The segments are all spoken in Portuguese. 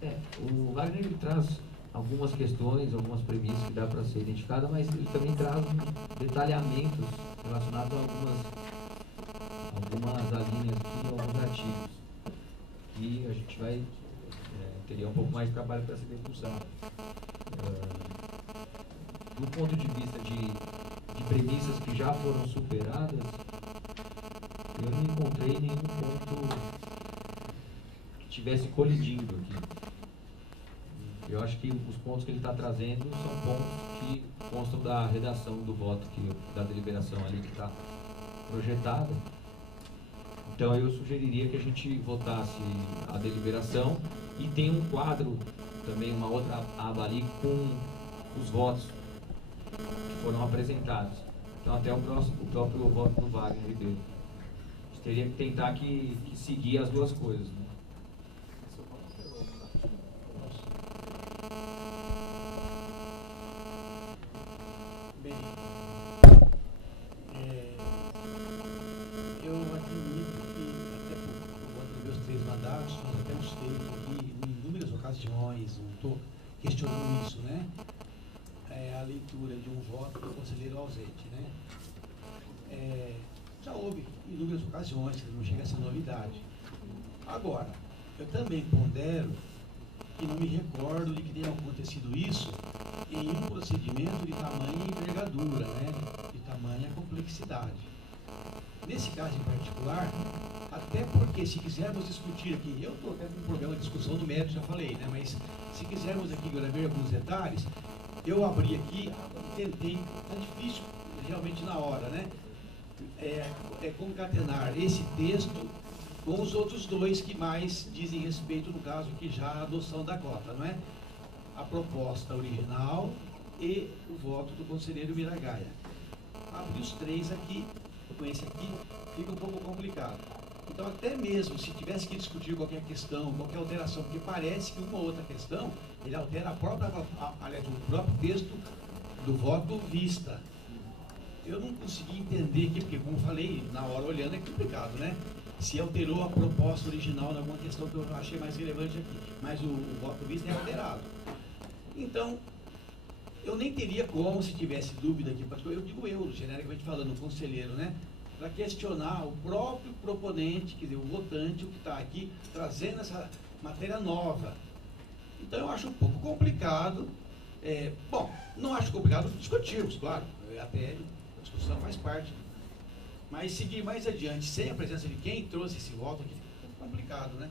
O Wagner ele traz algumas questões, algumas premissas que dá para ser identificada, mas ele também traz detalhamentos relacionados a algumas alíneas aqui, alguns artigos, que a gente vai teria um pouco mais de trabalho para ser debruçado. Do ponto de vista de premissas que já foram superadas, eu não encontrei nenhum ponto que estivesse colidindo aqui. Eu acho que os pontos que ele está trazendo são pontos que constam da redação do voto, da deliberação ali que está projetada. Então eu sugeriria que a gente votasse a deliberação e tem um quadro, também uma outra aba ali com os votos que foram apresentados. Então até o próprio voto do Wagner Ribeiro. A gente teria que tentar que seguir as duas coisas, né? Bem, eu admito que até por conta dos meus 3 mandatos, nós temos feito aqui em inúmeras ocasiões, não estou questionando isso, né? A leitura de um voto do conselheiro ausente, né? Já houve inúmeras ocasiões, não chega a ser novidade. Agora, eu também pondero que não me recordo de que tenha acontecido isso em um procedimento de tamanha envergadura, né? De tamanha complexidade. Nesse caso em particular, até porque se quisermos discutir aqui, eu estou até com um programa de discussão do mérito, já falei, né? Mas se quisermos aqui ver alguns detalhes, eu abri aqui e tentei, está difícil realmente na hora, né? Concatenar esse texto com os outros dois que mais dizem respeito, no caso aqui já a adoção da cota, não é? A proposta original e o voto do conselheiro Miragaia. Abrir os 3 aqui, com esse aqui, fica um pouco complicado. Então, até mesmo se tivesse que discutir qualquer questão, qualquer alteração, porque parece que uma ou outra questão, ele altera o próprio texto do voto vista. Eu não consegui entender aqui, porque, como falei, na hora olhando é complicado, né? Se alterou a proposta original em alguma questão que eu achei mais relevante aqui, mas o voto vista é alterado. Então, eu nem teria como, se tivesse dúvida aqui, eu digo eu, genericamente falando, o conselheiro, né? Para questionar o próprio proponente, quer dizer, o votante, o que está aqui, trazendo essa matéria nova. Então, eu acho um pouco complicado. Bom, não acho complicado discutirmos, claro, até a discussão faz parte. Mas seguir mais adiante, sem a presença de quem trouxe esse voto aqui, fica complicado, né?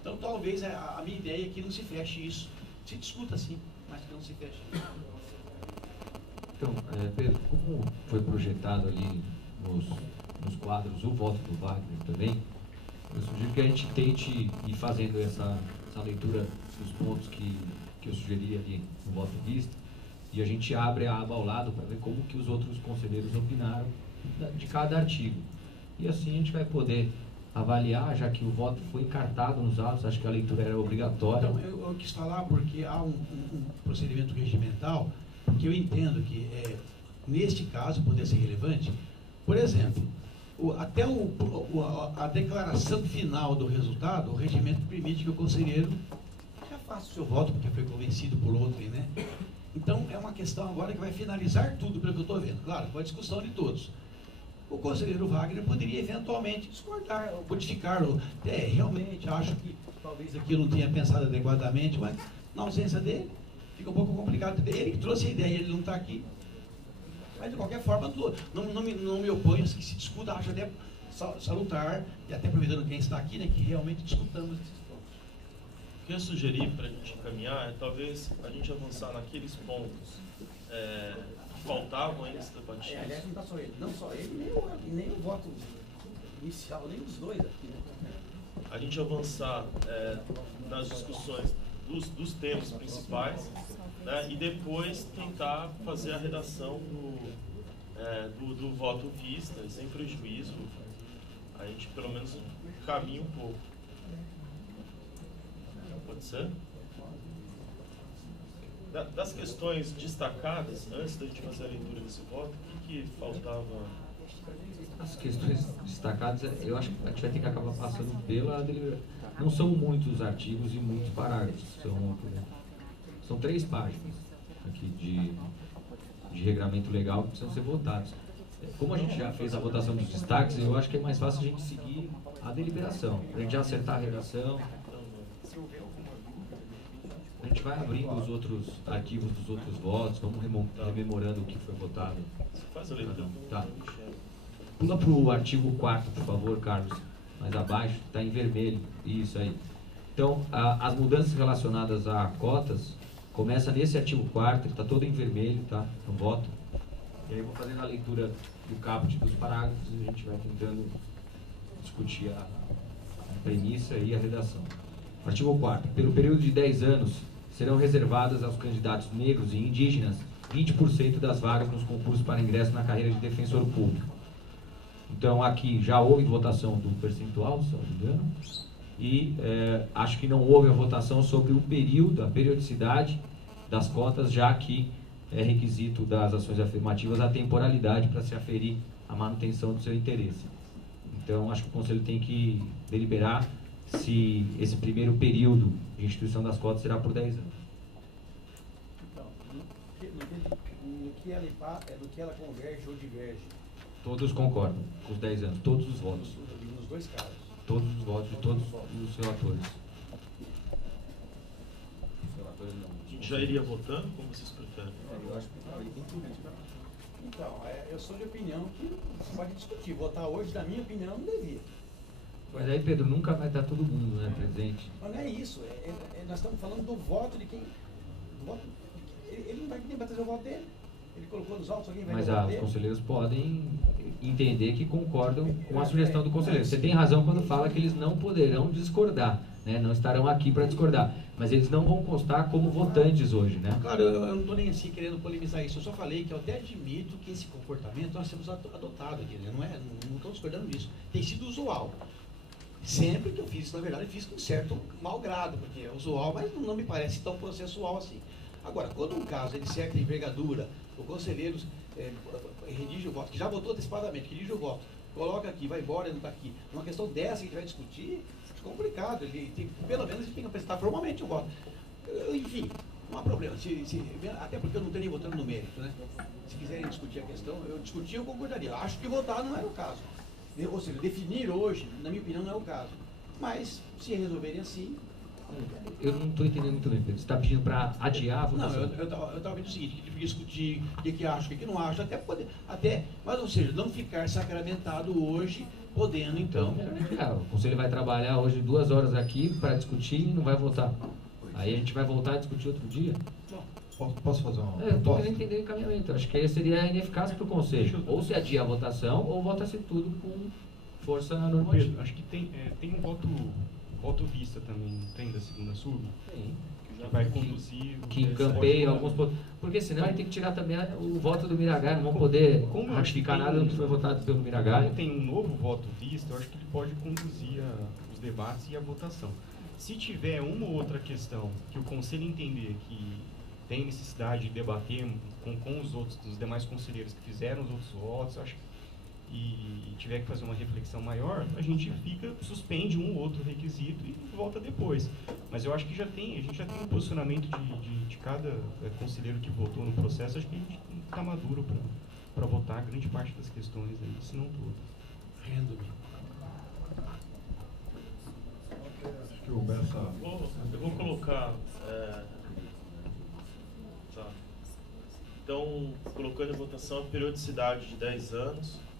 Então, talvez a minha ideia é que não se feche isso. Se discuta sim, mas que não se feche isso. Então, Pedro, como foi projetado ali nos quadros o voto do Wagner também, eu sugiro que a gente tente ir fazendo essa leitura dos pontos que eu sugeri ali no voto vista, e a gente abre a aba ao lado para ver como que os outros conselheiros opinaram de cada artigo. E assim a gente vai poder avaliar, já que o voto foi encartado nos autos, acho que a leitura era obrigatória. Então, eu quis falar porque há um procedimento regimental, que eu entendo que, neste caso, poderia ser relevante. Por exemplo, até a declaração final do resultado, o regimento permite que o conselheiro já faça o seu voto, porque foi convencido por outro, né? Então, é uma questão agora que vai finalizar tudo, pelo que eu estou vendo. Claro, com a discussão de todos. O conselheiro Wagner poderia eventualmente discordar, modificar-lo. Realmente, acho que talvez aquilo não tenha pensado adequadamente, mas na ausência dele, fica um pouco complicado. Ele que trouxe a ideia, ele não está aqui. Mas, de qualquer forma, não me oponho a que se discuta, acho até salutar, e até aproveitando quem está aqui, né, que realmente discutamos esses pontos. O que eu sugeri para a gente encaminhar é talvez a gente avançar naqueles pontos que faltavam ainda nesse debate. Aliás, não está só ele. Não só ele, nem o voto inicial, nem os dois aqui, né? A gente avançar nas discussões dos temas principais, né, e depois tentar fazer a redação do voto vista, sem prejuízo. A gente pelo menos caminha um pouco. Pode ser? Das questões destacadas, antes da gente fazer a leitura desse voto, o que faltava? As questões destacadas, eu acho que a gente vai ter que acabar passando pela deliberação. Não são muitos artigos e muitos parágrafos, são 3 páginas aqui de regramento legal que precisam ser votados. Como a gente já fez a votação dos destaques, eu acho que é mais fácil a gente seguir a deliberação, a gente já acertar a redação. A gente vai abrindo os outros arquivos dos outros votos, vamos rememorando o que foi votado. Faz a leitura. Tá. Pula para o artigo 4º, por favor, Carlos. Mais abaixo, está em vermelho. Isso aí. Então, as mudanças relacionadas a cotas começa nesse artigo 4º, está todo em vermelho, tá? No voto. E aí eu vou fazendo a leitura do caput dos parágrafos e a gente vai tentando discutir a premissa e a redação. Artigo 4º. Pelo período de 10 anos, serão reservadas aos candidatos negros e indígenas 20% das vagas nos concursos para ingresso na carreira de defensor público. Então, aqui já houve votação do percentual, se não me engano, e acho que não houve a votação sobre o período, a periodicidade das cotas, já que é requisito das ações afirmativas a temporalidade para se aferir a manutenção do seu interesse. Então, acho que o Conselho tem que deliberar se esse primeiro período de instituição das cotas será por 10 anos. Então, no que ela converge ou diverge? Todos concordam com os 10 anos, todos os votos. Nos 2 casos. Todos os votos de todos os relatores. Os relatores não. A gente já iria votando, como vocês preferem? Eu acho que não, tem tudo isso. Então, eu sou de opinião que você pode discutir. Votar hoje, na minha opinião, não devia. Mas aí, Pedro, nunca vai estar todo mundo, né, presente. Mas não é isso. Nós estamos falando do voto de quem. Ele não vai nem trazer o voto dele. Ele colocou nos autos, alguém vai Mas dar o voto os dele. conselheiros podem entender que concordam com a sugestão do conselheiro. Você tem razão quando fala que eles não poderão discordar, né? Não estarão aqui para discordar. Mas eles não vão constar como votantes hoje, né? Claro, eu não estou nem assim querendo polemizar isso, eu só falei que eu até admito que esse comportamento nós temos adotado aqui, né? Não estou discordando disso. Tem sido usual. Sempre que eu fiz isso, na verdade, eu fiz com certo mau grado, porque é usual, mas não me parece tão processual assim. Agora, quando um caso é de certa envergadura, o conselheiro redige o voto, que já votou antecipadamente, que redige o voto, coloca aqui, vai embora, ele não está aqui. Uma questão dessa que a gente vai discutir, é complicado. Pelo menos ele tem que apresentar formalmente o voto. Enfim, não há problema. Até porque eu não estou nem votando no mérito, né? Se quiserem discutir a questão, eu discutir, eu concordaria. Acho que votar não era o caso. Ou seja, definir hoje, na minha opinião, não é o caso. Mas, se resolverem assim... Eu não estou entendendo muito bem, Pedro. Você está pedindo para adiar a votação? Não, eu estava pedindo o seguinte, que discutir o que acho, o que não acho, mas, ou seja, não ficar sacramentado hoje, podendo, então... O conselho vai trabalhar hoje 2 horas aqui para discutir e não vai votar. Aí a gente vai voltar a discutir outro dia? Posso fazer uma... Eu estou querendo entender o encaminhamento. Acho que aí seria ineficaz para o conselho. Ou se adia a votação, ou vota-se tudo com força normativa. Pedro, acho que tem um voto vista também, tem da segunda surda? Tem. Que vai conduzir... Que encampeia alguns pontos. Porque senão vai ter que tirar também o voto do Miragai. Não vão poder ratificar nada do que foi votado pelo Miragai. Como tem um novo voto vista, eu acho que ele pode conduzir os debates e a votação. Se tiver uma ou outra questão que o conselho entender que tem necessidade de debater com os demais conselheiros que fizeram os outros votos, acho que e tiver que fazer uma reflexão maior, a gente suspende um ou outro requisito e volta depois. Mas eu acho que a gente já tem um posicionamento de cada conselheiro que votou no processo, acho que a gente está maduro para votar grande parte das questões aí, se não todas. Rendo-me. Acho que o Bessa... Eu vou colocar... Tá. Então, colocando em votação a periodicidade de 10 anos.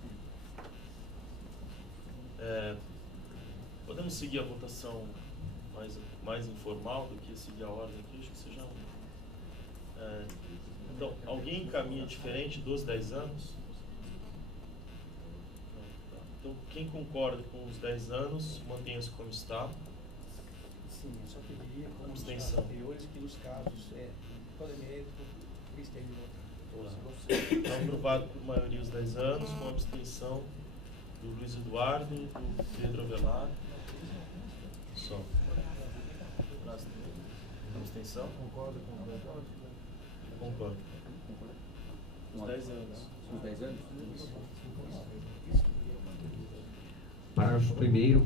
Podemos seguir a votação mais informal do que seguir a ordem aqui? Acho que seja então, alguém caminha diferente dos 10 anos? Não, tá. Então, quem concorda com os 10 anos, mantenha-se como está. Sim, eu só queria, como os Abstenção. casos anteriores, que nos casos todo mérito, eles têm de votar. Então, aprovado por maioria os 10 anos, com abstenção do Luiz Eduardo e do Pedro Avelar. Só. Abstenção? Concordo com o relatório? Concordo. Os 10 anos. Os 10 anos? Parágrafo 1º.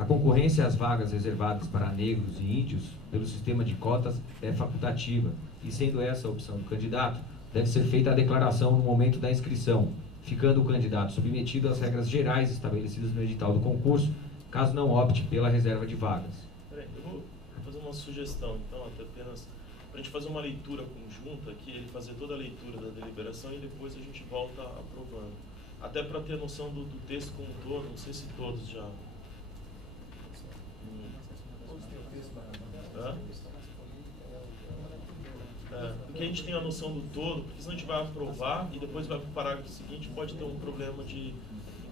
A concorrência às vagas reservadas para negros e índios pelo sistema de cotas é facultativa, e sendo essa a opção do candidato, deve ser feita a declaração no momento da inscrição, ficando o candidato submetido às regras gerais estabelecidas no edital do concurso, caso não opte pela reserva de vagas. Peraí, eu vou fazer uma sugestão, então, até apenas para a gente fazer uma leitura conjunta aqui, ele fazer toda a leitura da deliberação e depois a gente volta aprovando. Até para ter noção do texto como um todo, não sei se todos já... Porque a gente tem a noção do todo, porque senão a gente vai aprovar e depois vai para o parágrafo seguinte, pode ter um problema de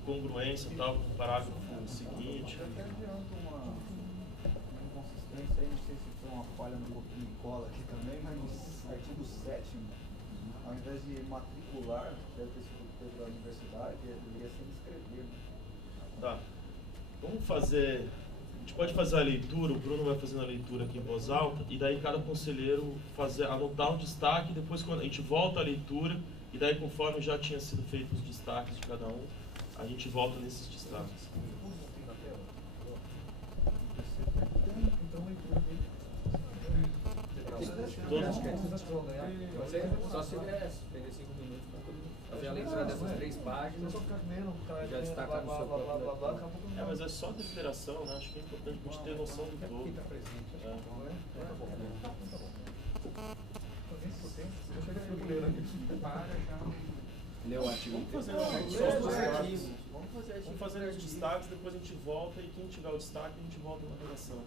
incongruência tal, com o parágrafo seguinte. Eu até adianto uma inconsistência aí, não sei se foi uma falha no pouquinho de cola aqui também, mas no artigo 7º, ao invés de matricular, deve ter sido pela universidade, deveria ser inscrever. Tá. Vamos fazer... A gente pode fazer a leitura, o Bruno vai fazendo a leitura aqui em voz alta, e daí cada conselheiro anotar um destaque, depois quando a gente volta à leitura, e daí conforme já tinha sido feito os destaques de cada um, a gente volta nesses destaques. Só se der 55 minutos para fazer a leitura dessas 3 páginas, já destaca no seu próprio. Mas é só deliberação, né? Acho que é importante a gente ter noção do todo. Leu o artigo. Vamos fazer os destaques, depois a gente volta e quem tiver o destaque a gente volta na redação.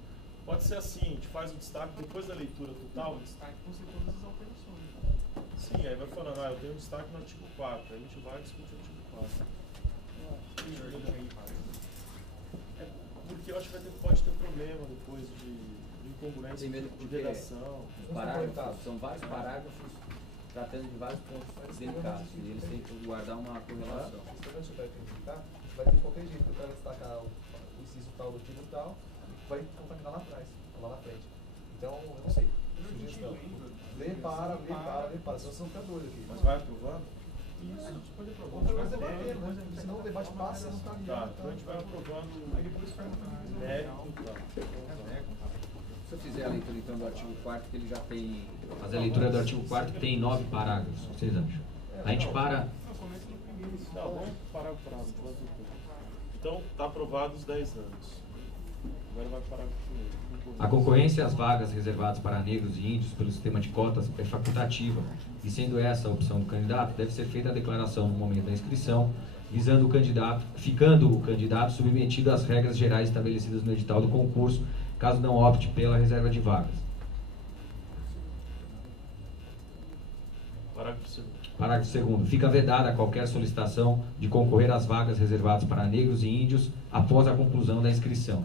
Pode ser assim, a gente faz o destaque depois da leitura total. O destaque vão ser todas as alterações. Sim, aí vai falando, eu tenho um destaque no artigo 4, aí a gente vai discutir o artigo 4. Porque eu acho que pode ter problema depois de incongruência de redação. São vários parágrafos tratando de vários pontos delicados e eles têm que guardar uma correlação. Se você vai acreditar, vai ter qualquer jeito, o cara vai destacar o inciso tal do artigo tal, vai contaminar lá atrás, lá na frente. Então, eu não sei. Sugestão. Lê, para, senão vocês vão ficar doidos aqui. Mas vai aprovando? Isso. A gente pode aprovar. A gente vai debater, né? Senão o debate passa e não está ali. Tá, então a gente vai aprovando o mérito. Se eu fizer a leitura então do artigo 4º, que ele já tem... Fazer a leitura do artigo 4º que tem 9 parágrafos, o que vocês acham? A gente para... Tá, vamos parar o prazo. Então, está aprovado os 10 anos. Agora vai parar o A concorrência às vagas reservadas para negros e índios pelo sistema de cotas é facultativa, e sendo essa a opção do candidato, deve ser feita a declaração no momento da inscrição, visando o candidato, ficando o candidato submetido às regras gerais estabelecidas no edital do concurso, caso não opte pela reserva de vagas. Parágrafo 2º. Fica vedada qualquer solicitação de concorrer às vagas reservadas para negros e índios após a conclusão da inscrição.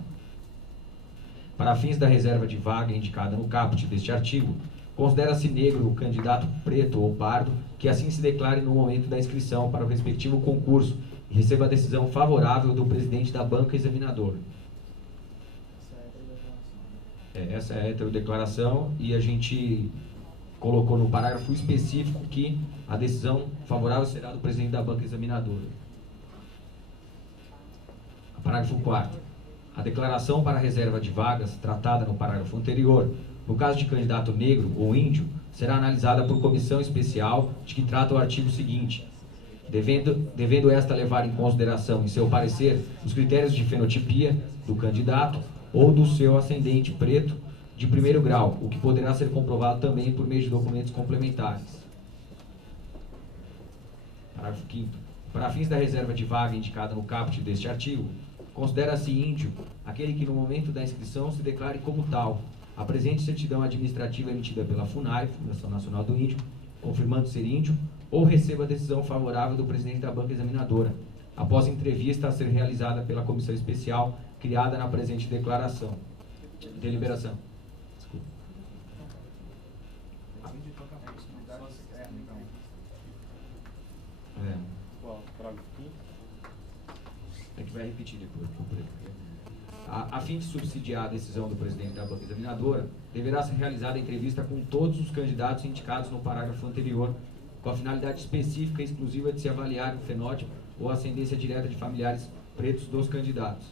Para fins da reserva de vaga indicada no caput deste artigo, considera-se negro o candidato preto ou pardo que assim se declare no momento da inscrição para o respectivo concurso e receba a decisão favorável do presidente da banca examinadora. Essa é a heterodeclaração, e a gente colocou no parágrafo específico que a decisão favorável será do presidente da banca examinadora. Parágrafo 4º. A declaração para a reserva de vagas, tratada no parágrafo anterior, no caso de candidato negro ou índio, será analisada por comissão especial de que trata o artigo seguinte, devendo esta levar em consideração em seu parecer os critérios de fenotipia do candidato ou do seu ascendente preto de primeiro grau, o que poderá ser comprovado também por meio de documentos complementares. Parágrafo 5º. Para fins da reserva de vaga indicada no caput deste artigo, considera-se índio aquele que no momento da inscrição se declare como tal, apresente certidão administrativa emitida pela FUNAI, Fundação Nacional do Índio, confirmando ser índio, ou receba a decisão favorável do presidente da banca examinadora, após entrevista a ser realizada pela comissão especial criada na presente deliberação. Desculpa. Qual? Parágrafo 5º? É que vai repetir depois. A fim de subsidiar a decisão do presidente da banca examinadora, deverá ser realizada a entrevista com todos os candidatos indicados no parágrafo anterior, com a finalidade específica e exclusiva de se avaliar o fenótipo ou a ascendência direta de familiares pretos dos candidatos.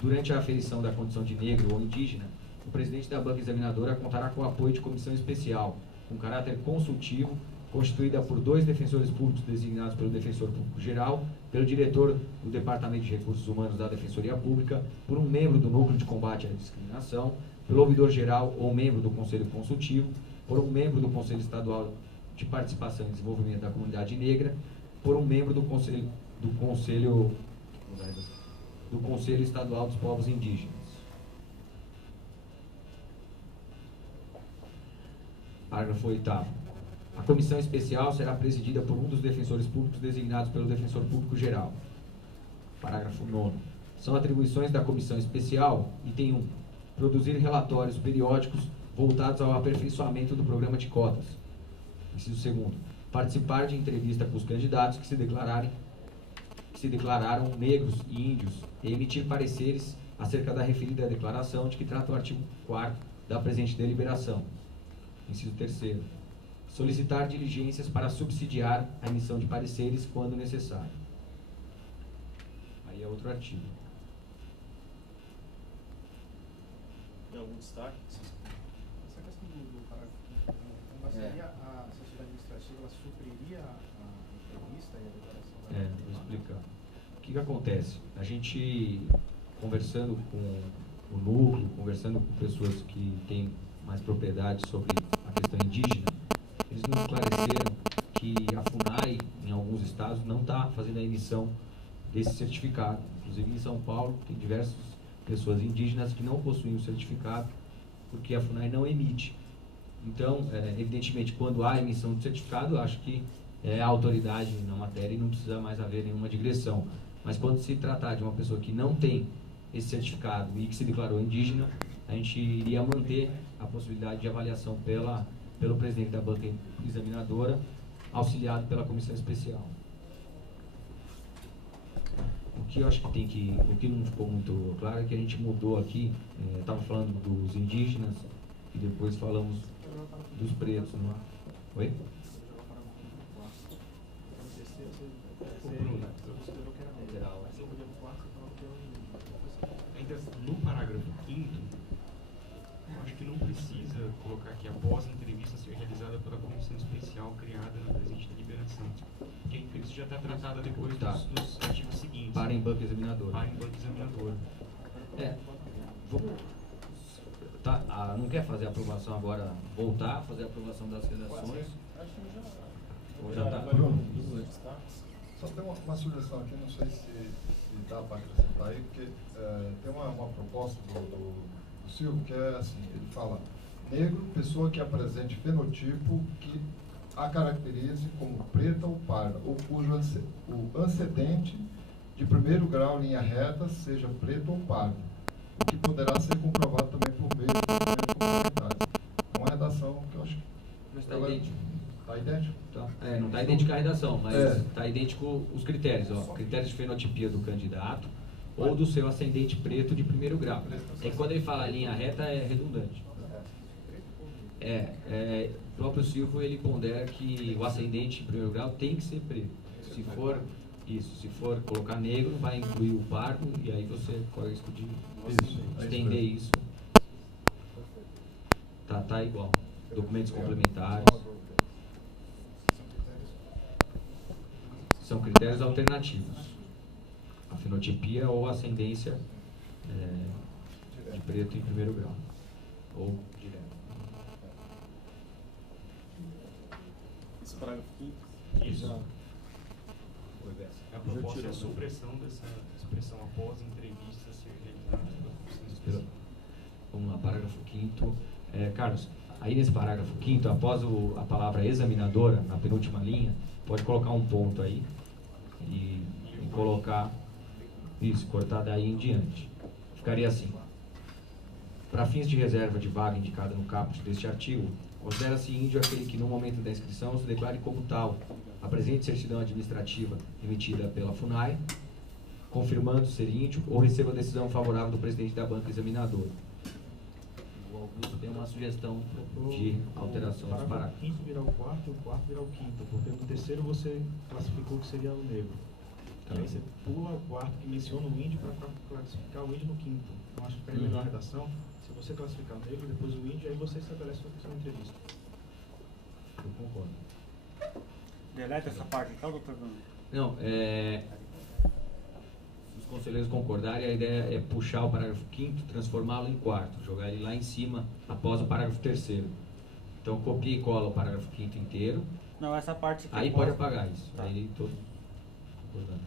Durante a aferição da condição de negro ou indígena, o presidente da banca examinadora contará com o apoio de comissão especial, com caráter consultivo, constituída por 2 defensores públicos designados pelo Defensor Público Geral, pelo diretor do Departamento de Recursos Humanos da Defensoria Pública, por um membro do Núcleo de Combate à Discriminação, pelo ouvidor geral ou membro do Conselho Consultivo, por um membro do Conselho Estadual de Participação e Desenvolvimento da Comunidade Negra, por um membro do Conselho Estadual dos Povos Indígenas. Parágrafo 8º. A comissão especial será presidida por um dos defensores públicos designados pelo Defensor Público Geral. Parágrafo 9º. São atribuições da comissão especial, item 1, produzir relatórios periódicos voltados ao aperfeiçoamento do programa de cotas. Inciso 2º. Participar de entrevista com os candidatos que se declararam negros e índios e emitir pareceres acerca da referida declaração de que trata o artigo 4º da presente deliberação. Inciso 3º. Solicitar diligências para subsidiar a emissão de pareceres quando necessário. Aí é outro artigo. Tem algum destaque? Essa questão do parágrafo, então seria a sociedade administrativa, ela supriria a entrevista e a declaração da Vou explicar. O que acontece? A gente, conversando com o núcleo, conversando com pessoas que têm mais propriedade sobre a questão indígena, eles nos esclareceram que a FUNAI, em alguns estados, não está fazendo a emissão desse certificado. Inclusive em São Paulo, tem diversas pessoas indígenas que não possuem o certificado, porque a FUNAI não emite. Então, evidentemente, quando há emissão do certificado, eu acho que é a autoridade na matéria e não precisa mais haver nenhuma digressão. Mas quando se tratar de uma pessoa que não tem esse certificado e que se declarou indígena, a gente iria manter a possibilidade de avaliação pelo presidente da banca examinadora, auxiliado pela comissão especial. O que eu acho que o que não ficou muito claro é que a gente mudou aqui, estava falando dos indígenas e depois falamos dos pretos, né? Oi? Ainda no parágrafo 5º, eu acho que não precisa colocar que após a entrevista ser realizada pela comissão especial criada na presente deliberação, porque isso já está tratado depois dos artigos seguintes. Para em banca examinadora. Para em banca examinadora. Não quer fazer a aprovação agora, voltar a fazer a aprovação das redações? Ou já está? Bruno, só tem uma sugestão aqui, não sei se dá para acrescentar aí, porque tem uma proposta do Silvio que é assim, ele fala: negro, pessoa que apresente fenotipo que a caracterize como preta ou parda, ou cujo o antecedente de primeiro grau linha reta seja preto ou pardo, o que poderá ser comprovado também por meio de complementares. É uma redação que eu acho que... Mas está idêntico. Está idêntico? Tá. Não está idêntica a redação, mas está idêntico os critérios. Critérios de fenotipia do candidato ou do seu ascendente preto de primeiro grau. É que quando ele fala linha reta é redundante. O próprio Silvio ele pondera que o ascendente de primeiro grau tem que ser preto. Se for colocar negro, vai incluir o pardo e aí você corre o risco de estender isso. Tá igual. Documentos complementares. São critérios alternativos. A fenotipia ou ascendência de preto em primeiro grau. Ou direto. Esse parágrafo 5º. Isso. A proposta é a supressão dessa expressão após entrevista ser realizada pela comissão especial. Vamos lá, parágrafo 5º. Carlos, aí nesse parágrafo 5º, após a palavra examinadora, na penúltima linha, pode colocar um ponto aí e colocar isso, cortar daí em diante. Ficaria assim: para fins de reserva de vaga indicada no caput deste artigo, considera-se índio aquele que no momento da inscrição se declare como tal, apresente certidão administrativa emitida pela FUNAI, confirmando ser índio, ou receba decisão favorável do presidente da banca examinadora. O Augusto tem uma sugestão de alteração dos parágrafos. O quinto virar o quarto e o quarto virar o quinto, porque no terceiro você classificou que seria o negro. Aí você pula o quarto que menciona o índio para classificar o índio no quinto. Eu acho que ficaria melhor a redação se você classificar o negro, depois o índio, aí você estabelece sua entrevista. Eu concordo. Deleta essa parte então, doutor Bruno? Não, se os conselheiros concordarem, a ideia é puxar o parágrafo 5º, transformá-lo em 4º, jogar ele lá em cima após o parágrafo 3º. Então copia e cola o parágrafo 5º inteiro. Não, essa parte que Aí pode apagar isso. Tá. Aí todos concordando.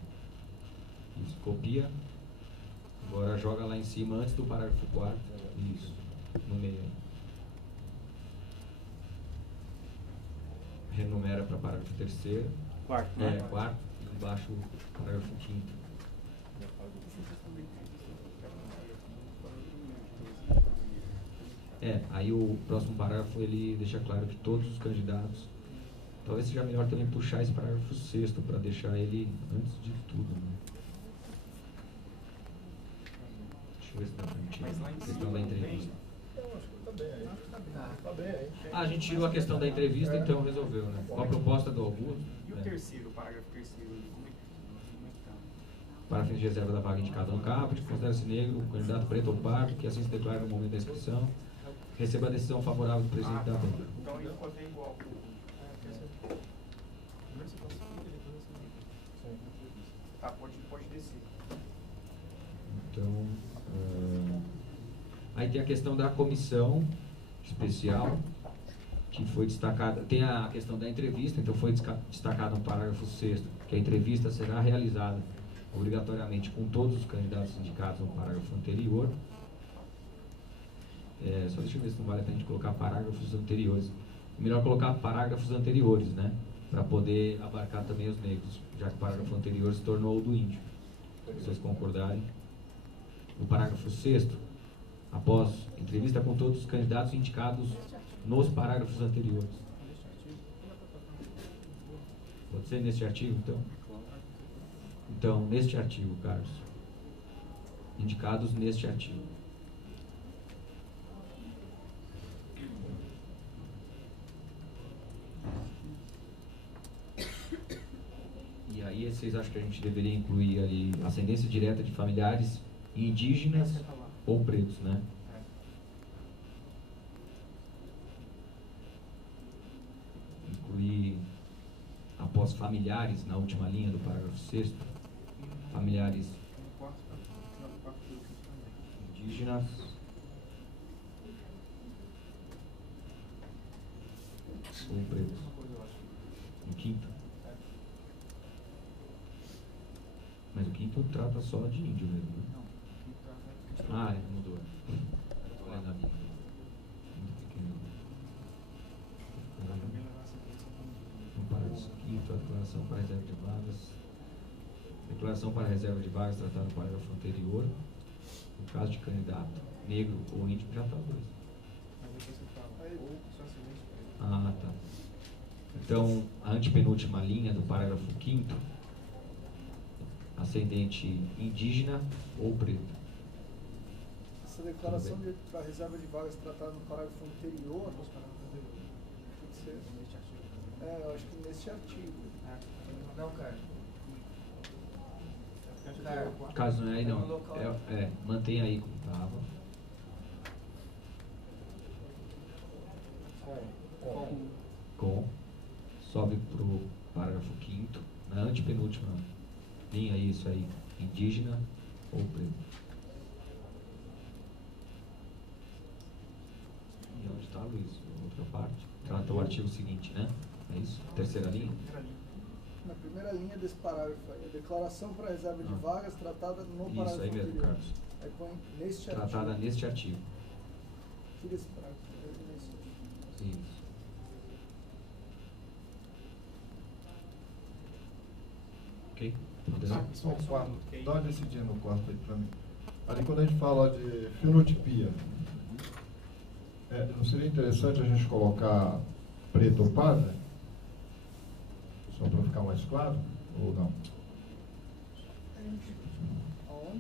Isso, copia. Agora joga lá em cima antes do parágrafo 4º. Isso, no meio. Renumera para parágrafo 3º. Quarto, né? 4º. E embaixo o parágrafo 5º. Aí o próximo parágrafo ele deixa claro que todos os candidatos, talvez seja melhor também puxar esse parágrafo 6º para deixar ele antes de tudo, né? Deixa eu ver se dá pra gente a questão da entrevista. Eu acho que tá bem aí. Tá bem aí. A gente tirou a questão da entrevista, então resolveu, né? Com a proposta do Augusto. E o terceiro, o parágrafo terceiro, como é que tá? Para fins de reserva da vaga indicada no caput, considera-se negro, candidato preto ou pardo, que assim se declara no momento da inscrição, receba a decisão favorável do presidente da banca. Então ainda pode ter igual. Tá, pode descer. Então, aí tem a questão da comissão especial, que foi destacada. Tem a questão da entrevista, então foi destacado no parágrafo 6º, que a entrevista será realizada obrigatoriamente com todos os candidatos indicados no parágrafo anterior. Só deixa eu ver se não vale a pena a gente colocar parágrafos anteriores. Melhor colocar parágrafos anteriores, né? Para poder abarcar também os negros, já que o parágrafo anterior se tornou o do índio. Se vocês concordarem. O parágrafo 6º, após entrevista com todos os candidatos indicados nos parágrafos anteriores. Pode ser neste artigo, então? Então, neste artigo, Carlos. Indicados neste artigo. E aí, vocês acham que a gente deveria incluir ali ascendência direta de familiares indígenas ou pretos, né? Incluir após familiares na última linha do parágrafo 6º, familiares indígenas ou pretos. No 5º. Mas o 5º trata só de índio mesmo, né? Mudou. Olha na minha. Muito pequeno. No parágrafo 5º, a declaração para reserva de vagas. Declaração para reserva de vagas tratada no parágrafo anterior. No caso de candidato negro ou índio, já está dois. Tá. Então, a antepenúltima linha do parágrafo 5º, ascendente indígena ou preto. Essa declaração para reserva de vagas tratada no parágrafo anterior, pode ser neste artigo. Eu acho que neste artigo. Não, cara. Caso não é aí, não. Mantém aí como estava. Com. Sobe para o parágrafo 5º, na antepenúltima linha, isso aí. Indígena ou preto. E onde está, Luiz? Outra parte. Trata o artigo seguinte, né? É isso? Terceira linha? Na primeira linha desse parágrafo aí, a declaração para reserva de vagas tratada no parágrafo Isso aí mesmo, anterior. Carlos. Aí põe neste Tratada artigo. neste artigo. Tira esse parágrafo. Nesse artigo. Isso. Ok? Só o quarto. Dá uma decidinha no quarto aí pra mim. Ali quando a gente fala de fenotipia, não seria interessante a gente colocar preto ou pardo? Só para ficar mais claro? Ou não?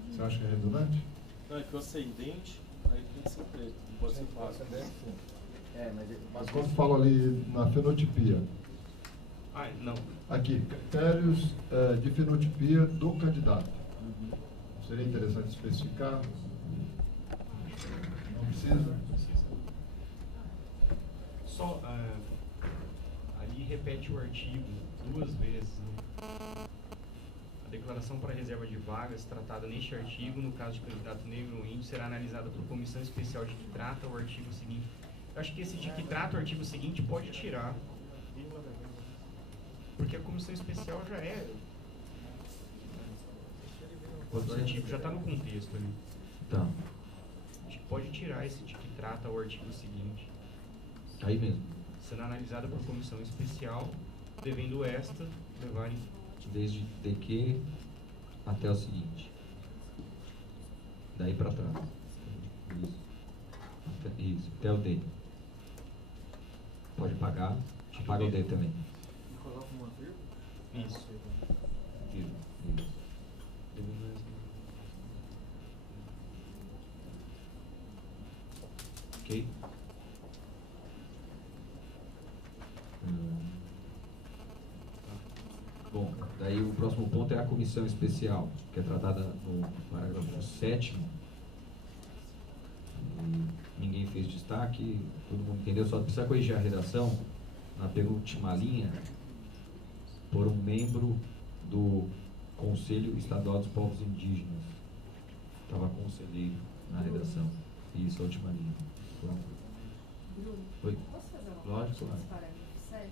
Você acha que é redundante? Não, é que o ascendente, aí tem que ser preto, não pode ser pardo. Mas quando falo ali na fenotipia, Não. Aqui, critérios de fenotipia do candidato. Seria interessante especificar? Não precisa? Só ali repete o artigo 2 vezes. Né? A declaração para reserva de vagas tratada neste artigo, no caso de candidato negro ou índio, será analisada por comissão especial de que trata o artigo seguinte. Eu acho que esse de que trata o artigo seguinte pode tirar. Porque a comissão especial já é positivo, já está no contexto ali. Tá. A gente pode tirar esse de que trata o artigo seguinte. Aí mesmo. Sendo analisada por comissão especial, devendo esta levar em... Desde de que até o seguinte. Daí para trás. Isso, até o D. Pode pagar, paga o D também. E coloca uma vírgula? Isso. Isso. Ok? Bom, daí o próximo ponto é a comissão especial, que é tratada no parágrafo 7º. Ninguém fez destaque, todo mundo entendeu, só precisa corrigir a redação na penúltima linha por um membro do Conselho Estadual dos Povos Indígenas. Estava conselheiro na redação. Isso, a última linha. Bruno, Oi? posso fazer uma Lógico, parte nesse parágrafo 7?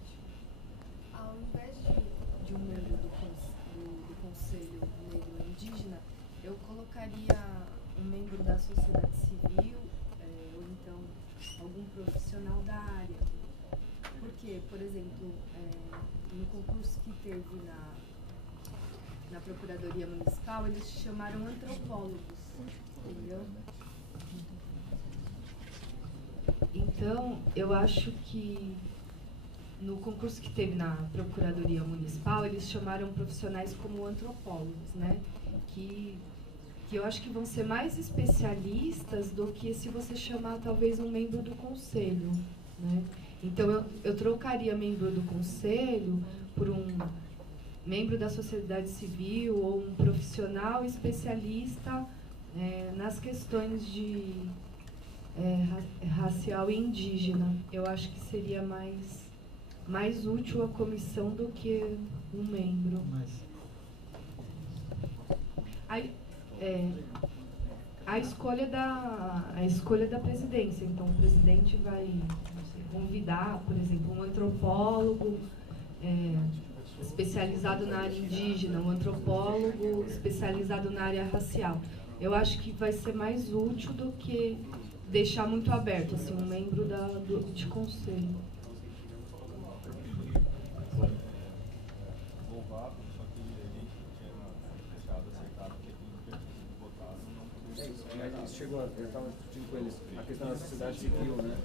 Ao invés de um membro do Conselho Negro Indígena, eu colocaria um membro da sociedade civil, ou então algum profissional da área. Porque, por exemplo, no concurso que teve na Procuradoria Municipal, eles chamaram antropólogos, entendeu? Então, eu acho que no concurso que teve na Procuradoria Municipal, eles chamaram profissionais como antropólogos, né? Que eu acho que vão ser mais especialistas do que se você chamar talvez um membro do conselho, né? Então eu trocaria membro do conselho por um membro da sociedade civil ou um profissional especialista nas questões de racial e indígena. Eu acho que seria mais útil a comissão do que um membro. A escolha da presidência. Então, o presidente vai convidar, por exemplo, um antropólogo especializado na área indígena, um antropólogo especializado na área racial. Eu acho que vai ser mais útil do que deixar muito aberto, assim, um membro de conselho. A gente chegou, eu estava discutindo com eles a questão da sociedade civil, né?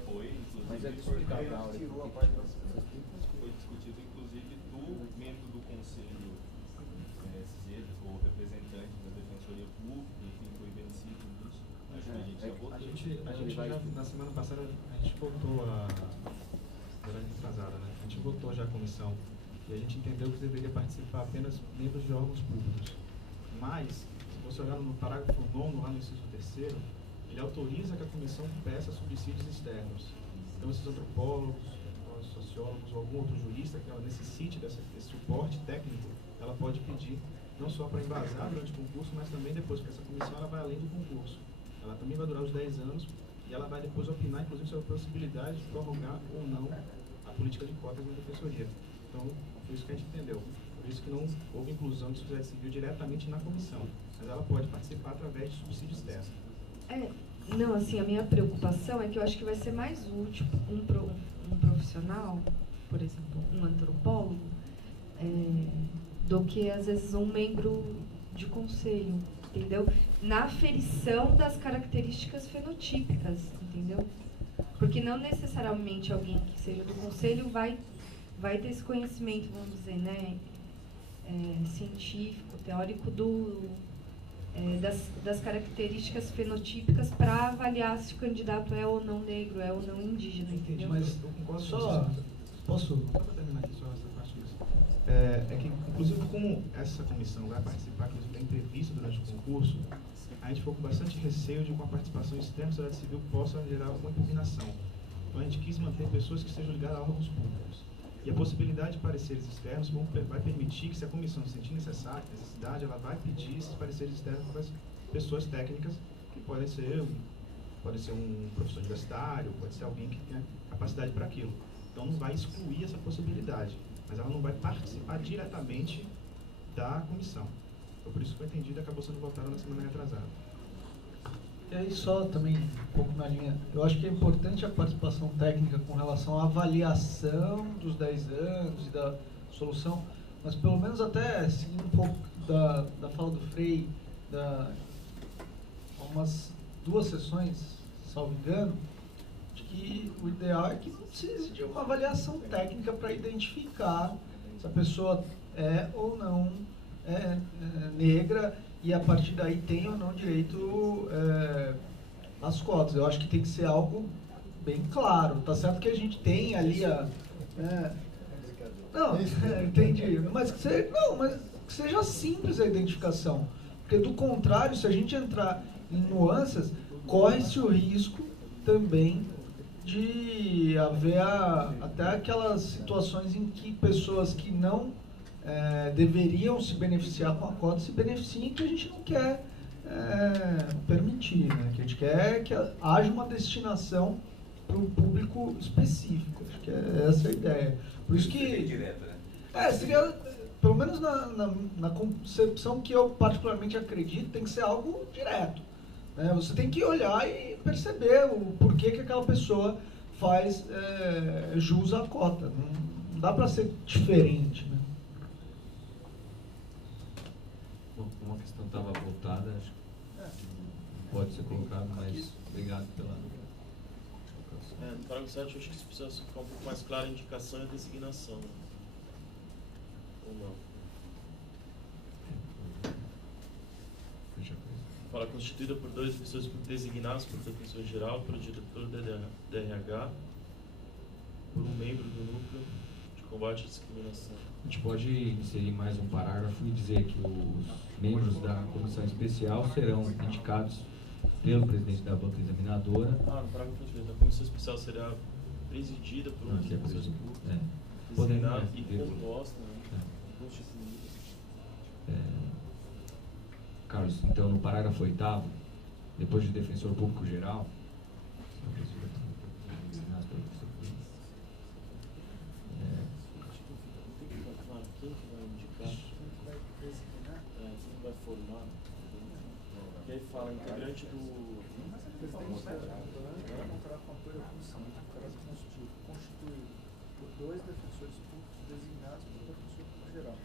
Mas é explicado na hora. Foi discutido, inclusive, do membro do conselho ou representante da Defensoria Pública, enfim, foi vencido nisso. Acho que a gente já votou. A gente já, na semana passada, a gente votou durante a atrasada, né? A gente votou já a comissão e a gente entendeu que deveria participar apenas membros de órgãos públicos. Mas, se você olhar no parágrafo 9º, lá no inciso 3º, ele autoriza que a comissão peça subsídios externos. Então, esses antropólogos, sociólogos ou algum outro jurista que ela necessite desse suporte técnico, ela pode pedir, não só para embasar durante o concurso, mas também depois, porque essa comissão ela vai além do concurso. Ela também vai durar os 10 anos e ela vai depois opinar, inclusive, sobre a possibilidade de prorrogar ou não a política de cotas na defensoria. Então, foi isso que a gente entendeu. Por isso que não houve inclusão de sociedade civil diretamente na comissão, mas ela pode participar através de subsídios externos. Não, assim, a minha preocupação é que eu acho que vai ser mais útil um profissional, por exemplo, um antropólogo, do que, às vezes, um membro de conselho, entendeu? Na aferição das características fenotípicas, entendeu? Porque não necessariamente alguém que seja do conselho vai ter esse conhecimento, vamos dizer, né, científico, teórico das características fenotípicas para avaliar se o candidato é ou não negro, é ou não indígena, entendeu? Mas eu concordo Só posso terminar aqui só essa parte disso? é que, inclusive, como essa comissão vai participar, inclusive, da entrevista durante o concurso, a gente ficou com bastante receio de uma participação externa da sociedade civil possa gerar alguma impugnação. Então, a gente quis manter pessoas que estejam ligadas a órgãos públicos. E a possibilidade de pareceres externos vai permitir que, se a comissão sentir necessidade, ela vai pedir esses pareceres externos para as pessoas técnicas, que pode ser um professor universitário, pode ser alguém que tenha capacidade para aquilo. Então, não vai excluir essa possibilidade, mas ela não vai participar diretamente da comissão. Então, por isso que foi entendido e acabou sendo votado na semana retrasada. E aí, só também um pouco na linha, eu acho que é importante a participação técnica com relação à avaliação dos 10 anos e da solução, mas pelo menos até seguindo um pouco da fala do Frei, umas 2 sessões, salvo engano, de que o ideal é que não precise de uma avaliação técnica para identificar se a pessoa é ou não negra, e a partir daí tem ou não direito às cotas. Eu acho que tem que ser algo bem claro. Tá certo que a gente tem ali não, entendi. Mas que seja simples a identificação. Porque, do contrário, se a gente entrar em nuances, corre-se o risco também de haver até aquelas situações em que pessoas que não deveriam se beneficiar com a cota se beneficiem, que a gente não quer permitir, né? Que a gente quer que haja uma destinação para um público específico. Acho que essa é a ideia. Por isso que direto, né? Seria, pelo menos na concepção que eu particularmente acredito, tem que ser algo direto, né? Você tem que olhar e perceber o porquê que aquela pessoa faz jus à cota. Não dá para ser diferente, né? Bom, uma questão estava voltada, acho que pode ser colocado, mas obrigado pela... No parágrafo 7, eu acho que isso precisa ficar um pouco mais claro a indicação e a designação. Ou não? Fala constituída por 2 defensores designados pelo defensor geral, pelo diretor da RH, por um membro do núcleo de combate à discriminação. A gente pode inserir mais um parágrafo e dizer que os membros da comissão especial serão indicados pelo presidente da banca examinadora. No parágrafo 3, a comissão especial será presidida por um dos defensores públicos, designado e composta, constituída. Carlos, então no parágrafo 8º, depois de defensor público geral, quem que vai indicar? Quem vai formar? E aí fala integrante do... constituído por 2 defensores públicos designados pelo defensor público geral,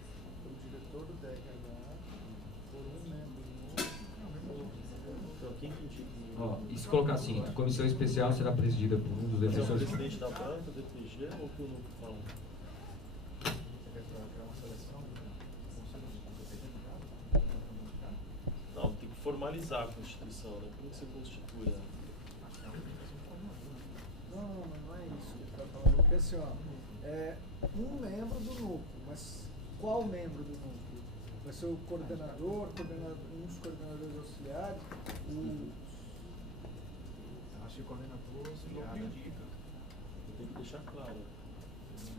pelo diretor do DRH, por um membro Então, quem que indica? E se colocar assim, a comissão especial será presidida por um dos defensores... É o presidente da banca, do DPG, ou que o núcleo fala? Não, tem que formalizar a Constituição, né? Como que você constitui ela? Não é isso que ele está falando. Porque assim, é um membro do núcleo, mas qual membro do núcleo? Vai ser o coordenador, um dos coordenadores auxiliares, Acho que o coordenador auxiliar. Tem que deixar claro. Se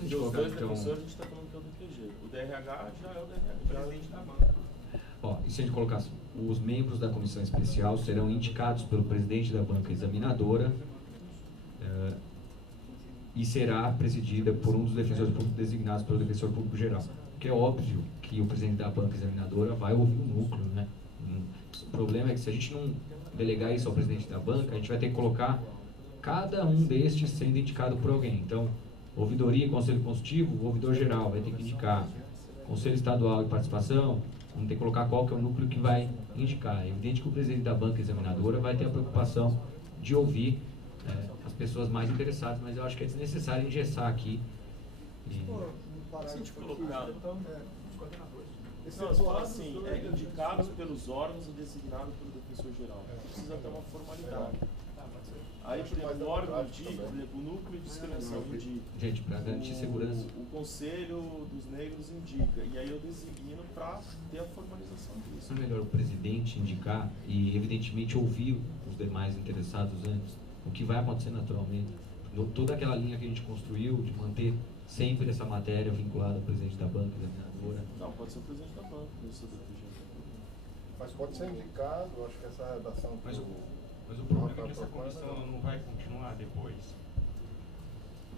a gente Os colocar, 2 então... defensores a gente está falando que é o DPG. O DRH já é o DRH, já é o presidente da banca. E se a gente colocar assim, os membros da comissão especial serão indicados pelo presidente da banca examinadora e será presidida por um dos defensores públicos designados pelo defensor público geral. Porque é óbvio que o presidente da banca examinadora vai ouvir o núcleo, né? O problema é que se a gente não delegar isso ao presidente da banca, a gente vai ter que colocar cada um destes sendo indicado por alguém. Então, ouvidoria e conselho consultivo, o ouvidor geral vai ter que indicar. Conselho estadual de participação, vamos ter que colocar qual que é o núcleo que vai indicar. É evidente que o presidente da banca examinadora vai ter a preocupação de ouvir as pessoas mais interessadas, mas eu acho que é desnecessário engessar aqui. Não, você fala assim, indicados pelos órgãos ou designado pelo defensor geral. Precisa ter uma formalidade. Aí, por exemplo, o órgão indica, por exemplo, o núcleo de discriminação indica. Gente, para garantir segurança. O Conselho dos Negros indica. E aí eu designo para ter a formalização disso. É melhor o presidente indicar e, evidentemente, ouvir os demais interessados antes. O que vai acontecer naturalmente. Toda aquela linha que a gente construiu de manter sempre essa matéria vinculada ao presidente da banca, examinadora. Não, pode ser o presidente da banca, isso do mas pode ser indicado, acho que essa redação... Mas o problema é que essa comissão não vai continuar depois.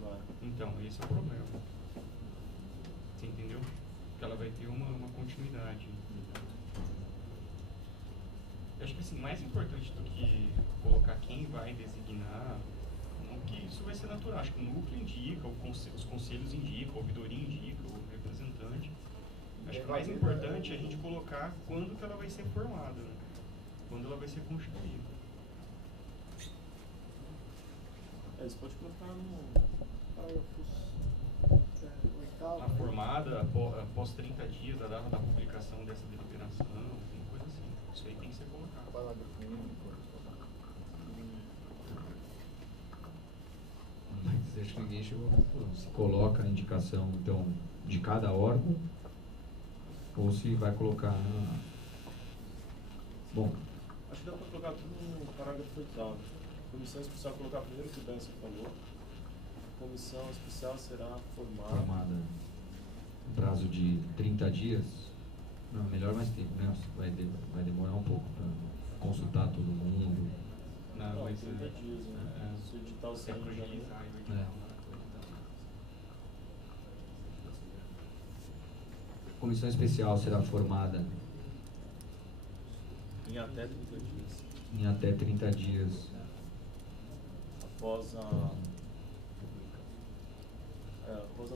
Vai. Então, esse é o problema. Você entendeu? Que ela vai ter uma continuidade. Eu acho que assim, mais importante do que colocar quem vai designar, que isso vai ser natural. Acho que o núcleo indica, os conselhos indicam, a ouvidoria indica, o representante. Acho que o mais importante é a gente colocar quando que ela vai ser formada, né? Quando ela vai ser constituída. Você pode colocar no A formada após 30 dias da data da publicação dessa deliberação, alguma coisa assim. Isso aí tem que ser colocado. Mas acho que ninguém chegou a conclusão. Se coloca a indicação, então, de cada órgão, ou se vai colocar... Bom... Acho que dá para colocar tudo no parágrafo 8º. Comissão especial, colocar primeiro o que o Benson falou. Comissão especial será formada no prazo de 30 dias. Não, melhor mais tempo, né? Vai demorar um pouco para consultar todo mundo. Não, 30 dias, né? Se o edital sair em janeiro. Comissão especial será formada em até 30 dias. Em até 30 dias. Após a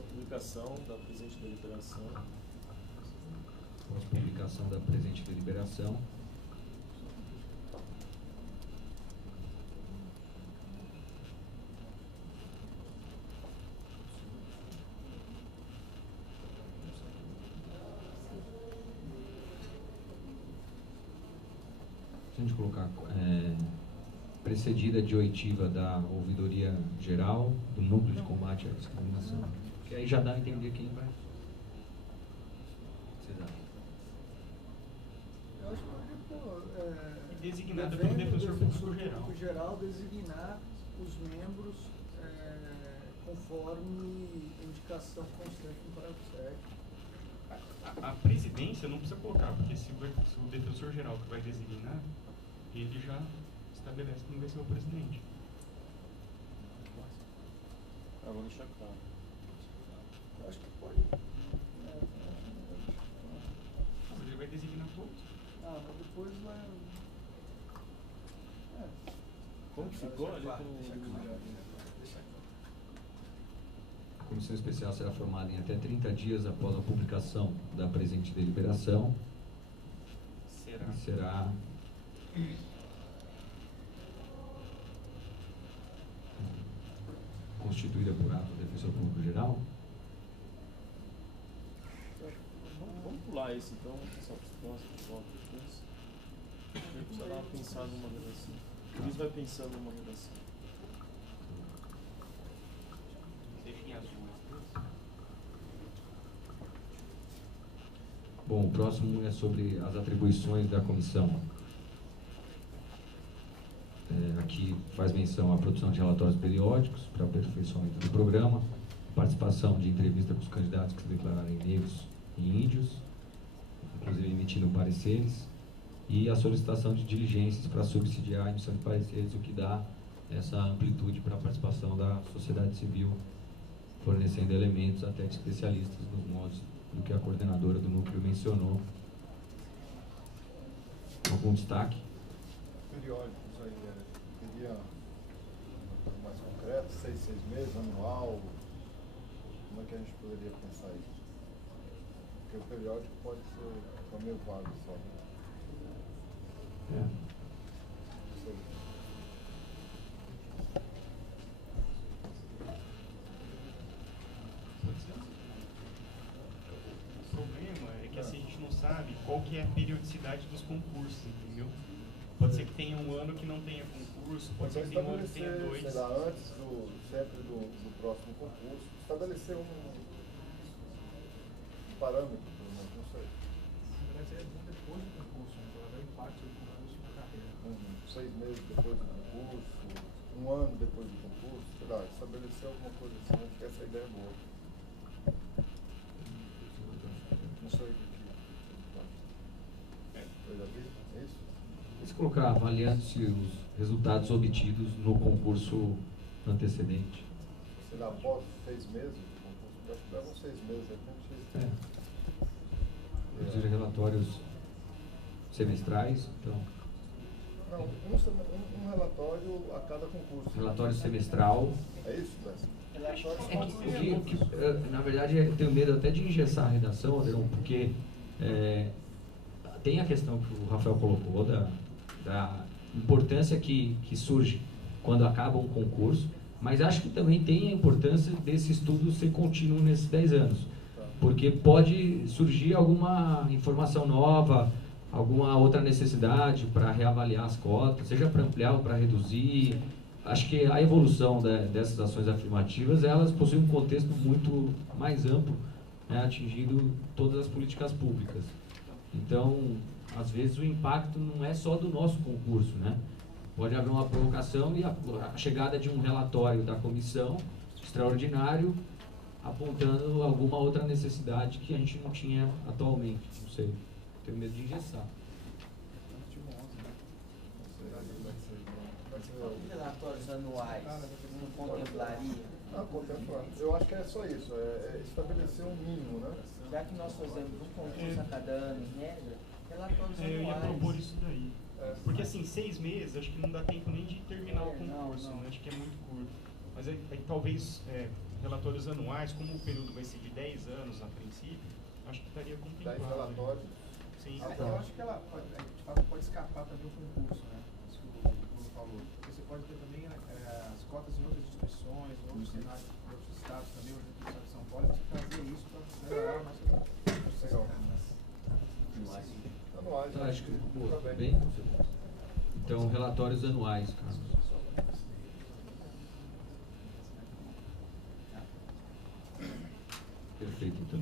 publicação da presente deliberação. Após a publicação da presente deliberação. Se a gente colocar precedida de oitiva da ouvidoria geral, do núcleo de combate à discriminação, que aí já dá a entender quem vai. Vocês acham? Eu acho que designada pelo defensor público geral designar os membros conforme indicação constante no parágrafo 7. A presidência não precisa colocar, porque se o defensor geral que vai designar, ele já estabelece quem vai ser o presidente. Vou deixar claro. Acho que pode. Mas ele vai designar todos. Mas depois vai. Como que ficou ali? A comissão especial será formada em até 30 dias após a publicação da presente deliberação. Será constituída por ato do defensor público geral. Vamos pular esse então, essa proposta de volta depois. A gente precisa dar uma pensada numa redação. O Luiz vai pensando numa redação. Deixem azul. Bom, o próximo é sobre as atribuições da comissão. Aqui faz menção à produção de relatórios periódicos para aperfeiçoamento do programa, participação de entrevista com os candidatos que se declararem negros e índios, inclusive emitindo pareceres, e a solicitação de diligências para subsidiar a emissão de pareceres, o que dá essa amplitude para a participação da sociedade civil, fornecendo elementos até de especialistas nos modos do que a coordenadora do núcleo mencionou. Algum destaque? Periódicos aí, queria uma coisa mais concreta, 6 meses, anual, como é que a gente poderia pensar isso? Porque o periódico pode ser meio vago só, né? O problema é que assim, a gente não sabe que é a periodicidade dos concursos, entendeu? Pode ser que tenha um ano que não tenha concurso, pode ser que tenha um ano que tenha dois. Sei lá, antes sempre do próximo concurso, estabelecer um parâmetro, não sei. Na verdade, é depois do concurso, né? Para dar impacto do concurso na carreira. 6 meses depois do concurso, um ano depois do concurso, sei lá, estabelecer alguma coisa assim, acho que essa ideia é boa. Não sei o que é isso? Se colocar avaliando-se os resultados obtidos no concurso antecedente. Sei lá, após 6 meses do concurso, acho que levam 6 meses, a gente... Produzir relatórios semestrais, então. Não, um relatório a cada concurso. Relatório semestral. É isso, Lécio? Na verdade, eu tenho medo até de engessar a redação, Aderão, porque tem a questão que o Rafael colocou da importância que surge quando acaba um concurso, mas acho que também tem a importância desse estudo ser contínuo nesses 10 anos, porque pode surgir alguma informação nova, alguma outra necessidade para reavaliar as cotas, seja para ampliar ou para reduzir. Acho que a evolução dessas ações afirmativas, elas possuem um contexto muito mais amplo, né, atingindo todas as políticas públicas. Então, às vezes o impacto não é só do nosso concurso, né? Pode haver uma provocação e a chegada de um relatório da comissão extraordinário apontando alguma outra necessidade que a gente não tinha atualmente. Não sei, tenho medo de engessar. Relatórios anuais não contemplaria? Contemplar. Eu acho que é só isso, é estabelecer um mínimo, né? Já que nós fazemos um concurso a cada ano, em regra, relatórios anuais. Eu ia propor isso daí. Porque assim, 6 meses, acho que não dá tempo nem de terminar o concurso, né? Acho que é muito curto. Mas aí talvez relatórios anuais, como o período vai ser de 10 anos a princípio, acho que estaria contemplado. 10 relatórios? Sim. Eu acho que ela de fato pode escapar também o concurso, né? Isso que o Bruno falou. Porque você pode ter também as cotas em outras instituições, em outros cenários, em outros estados também, ou no estado de São Paulo, você fazer isso para acelerar mais o processo. Anuais. Então, acho que bem. Então, relatórios anuais, Carlos. Perfeito, então.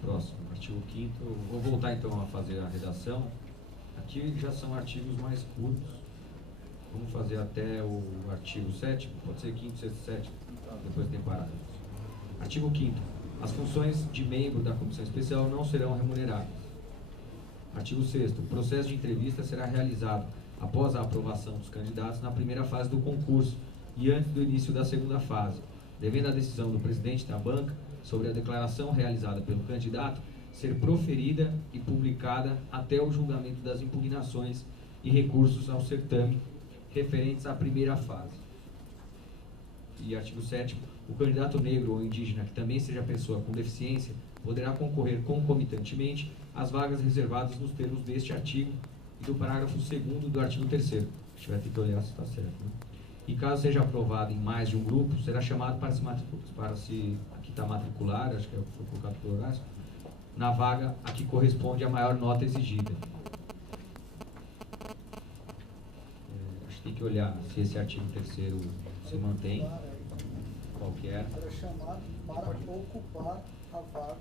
Próximo, artigo 5º. Vou voltar então a fazer a redação. Aqui já são artigos mais curtos. Vamos fazer até o artigo 7º, pode ser 5º, 6º, 7º, depois tem parágrafos. Artigo 5º. As funções de membro da comissão especial não serão remuneradas. Artigo 6º. O processo de entrevista será realizado após a aprovação dos candidatos na primeira fase do concurso e antes do início da segunda fase, devendo a decisão do presidente da banca sobre a declaração realizada pelo candidato ser proferida e publicada até o julgamento das impugnações e recursos ao certame referentes à primeira fase. E artigo 7º. O candidato negro ou indígena que também seja pessoa com deficiência poderá concorrer concomitantemente às vagas reservadas nos termos deste artigo e do parágrafo 2º do artigo 3º. A gente vai ter que olhar se está certo, né? E caso seja aprovado em mais de um grupo, será chamado para se aqui está matricular, acho que foi colocado pelo Horácio, na vaga a que corresponde a maior nota exigida. Acho que tem que olhar se esse artigo 3º se mantém, qual que é. Será chamado para ocupar a vaga.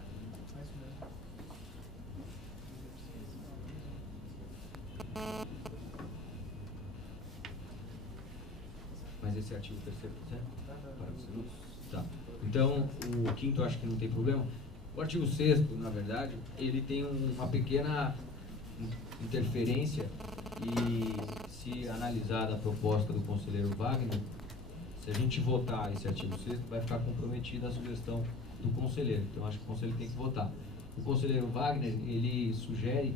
Mas esse artigo 3º, tá. Então, o 5º eu acho que não tem problema. O artigo 6º, na verdade, ele tem uma pequena interferência e, se analisar a proposta do conselheiro Wagner, se a gente votar esse artigo 6º, vai ficar comprometida a sugestão do conselheiro. Então, acho que o conselheiro tem que votar. O conselheiro Wagner, ele sugere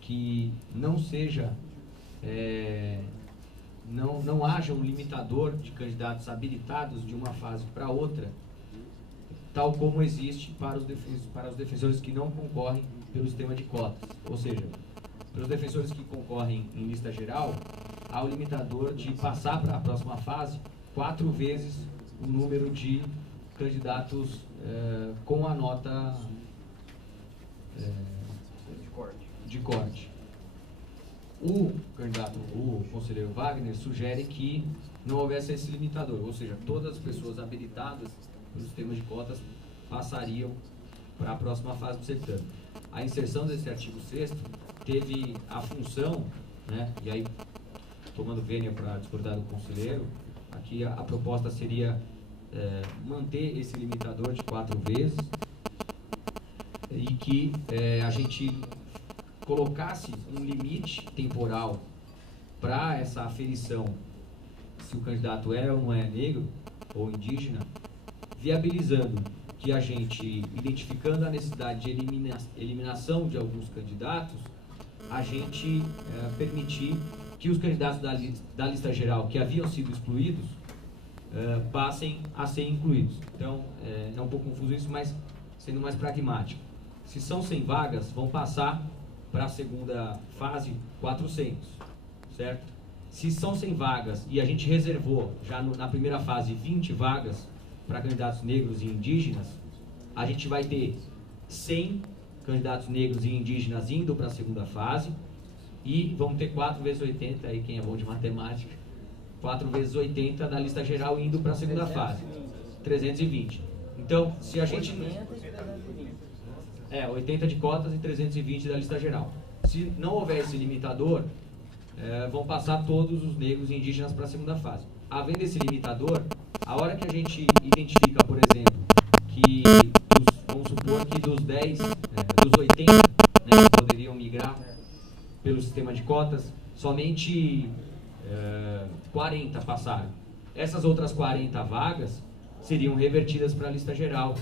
que não seja, não haja um limitador de candidatos habilitados de uma fase para outra, tal como existe para os defensores que não concorrem pelo sistema de cotas. Ou seja, para os defensores que concorrem em lista geral, há o limitador de passar para a próxima fase 4 vezes o número de candidatos com a nota de corte. O candidato, o conselheiro Wagner, sugere que não houvesse esse limitador, ou seja, todas as pessoas habilitadas pelo sistema de cotas passariam para a próxima fase do certame. A inserção desse artigo 6º teve a função, né, e aí, tomando vênia para discordar do conselheiro, aqui a proposta seria manter esse limitador de 4 vezes e que a gente colocasse um limite temporal para essa aferição, se o candidato é ou não é negro ou indígena, viabilizando que a gente, identificando a necessidade de eliminação de alguns candidatos, a gente permitir que os candidatos da lista geral que haviam sido excluídos passem a ser incluídos. Então, é um pouco confuso isso, mas sendo mais pragmático. Se são 100 vagas, vão passar para a segunda fase 400, certo? Se são 100 vagas e a gente reservou já na primeira fase 20 vagas para candidatos negros e indígenas, a gente vai ter 100 candidatos negros e indígenas indo para a segunda fase e vamos ter 4 vezes 80, aí quem é bom de matemática, 4 vezes 80 da lista geral indo para a segunda fase, 320. Então, se a gente... 80 de cotas e 320 da lista geral. Se não houver esse limitador, vão passar todos os negros e indígenas para a segunda fase. Havendo esse limitador, a hora que a gente identifica, por exemplo, que, vamos supor que dos 10, dos 80, né, que poderiam migrar pelo sistema de cotas, somente 40 passaram. Essas outras 40 vagas seriam revertidas para a lista geral,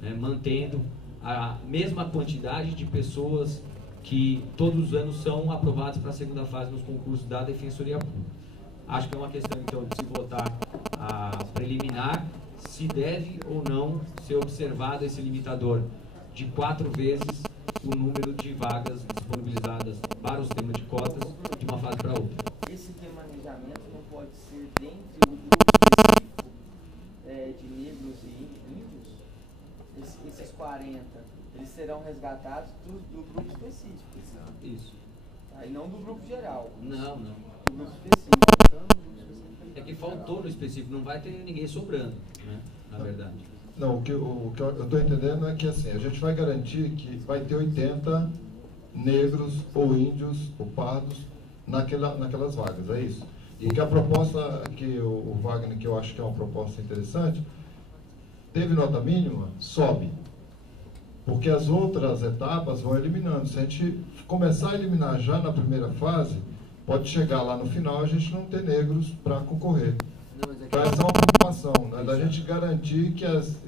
né, mantendo a mesma quantidade de pessoas que todos os anos são aprovadas para a segunda fase nos concursos da Defensoria Pública. Acho que é uma questão, então, de se votar a preliminar, se deve ou não ser observado esse limitador de 4 vezes o número de vagas disponibilizadas para o sistema de cotas de uma fase para outra. Esse remanejamento não pode ser dentro do grupo específico de negros e índios? Esses 40, eles serão resgatados do grupo específico. Isso. E não do grupo geral. Não. Do grupo específico. É que faltou no específico, não vai ter ninguém sobrando, né? Na verdade. Não, o que eu estou entendendo é que assim, a gente vai garantir que vai ter 80 negros ou índios ou pardos naquelas vagas, é isso? Porque a proposta que o Wagner, que eu acho que é uma proposta interessante, teve nota mínima, sobe. Porque as outras etapas vão eliminando. Se a gente começar a eliminar já na primeira fase, pode chegar lá no final a gente não ter negros para concorrer. Então essa é uma preocupação, né, da gente garantir